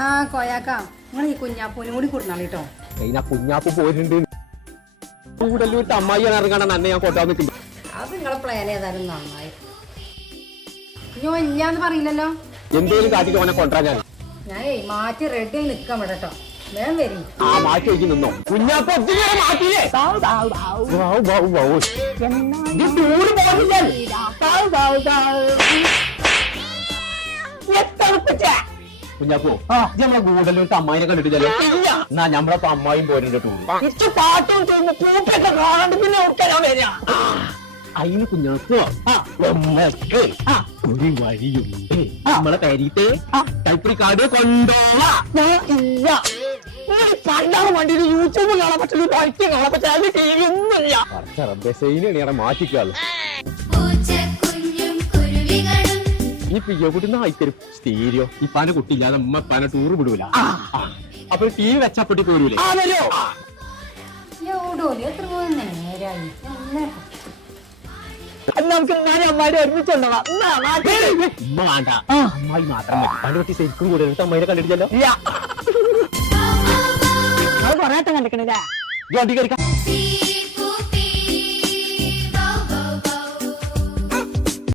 ആ കോയാക്കാ നിങ്ങൾ ഈ കുഞ്ഞാപ്പൂനും കൂടി കൊടുന്നാളിട്ടോ. കുഞ്ഞാപ്പ് പോയിട്ടുണ്ട്. കൂടല്ലൂർ അമ്മായി ഇറങ്ങാൻ തന്നെ ഞാൻ കൊട്ടാൻ നിൽക്കുന്നു. അത് നിങ്ങളെ പ്ലാൻ ഏതായാലും നന്നായി. ഇല്ലാന്ന് പറയില്ലല്ലോ. എന്തേലും കാട്ടിട്ട് ഓനെ കൊണ്ടുവരാൻ ഞാനേ മാറ്റി റെഡി ആയി നിക്കാൻ വിടട്ടോ. വേഗം വരും. ആ മാറ്റി വയ്ക്ക് നിന്നോ. കുഞ്ഞാപ്പ് മാറ്റിയില്ലേ? കുഞ്ഞാപ്പോ നമ്മളെ ഗൂഡല്ലൂർ അമ്മായിനെ കണ്ടിട്ടില്ലല്ലോ. എന്നാ ഞമ്മളപ്പോ അമ്മായിയും പോരുന്നുണ്ട് ടൂർ. പാട്ടും കാണാണ്ട് പിന്നെ അതിന് കുഞ്ഞാപ്പോ ഒരു വഴിയുണ്ട്. നമ്മളെ പേരീത്തെ ടൈപ്പറി കാർഡ് കൊണ്ടോളാം. വണ്ടിയിൽ യൂട്യൂബ് കാണാൻ പറ്റില്ല, ബൈക്ക് കാണാൻ പറ്റില്ല, ടി വി ഒന്നുമില്ല. മാറ്റിക്കാള് ഈ പിയ്യോക്കുട്ടി നായിത്തരും സ്റ്റീരിയോ. ഇപ്പാന്റെ കുട്ടിയില്ലാതെ അമ്മ ഇപ്പാനെ ടൂർ വിടൂല. അപ്പൊ ടി വി വെച്ചപ്പെട്ടി പോരൂലേ? നമുക്ക് അമ്മായി ഒരുമിച്ചുണ്ടാവാം. ഉമ്മ വേണ്ട, അമ്മായി മാത്രം മതി. അതിന്റെ കുട്ടി ശരിക്കും കൂടെ അമ്മായിനെ കണ്ടിട്ടില്ലല്ലോ. പറയാത്ത കണ്ടിക്കണില്ല. വണ്ടി കളിക്കാം.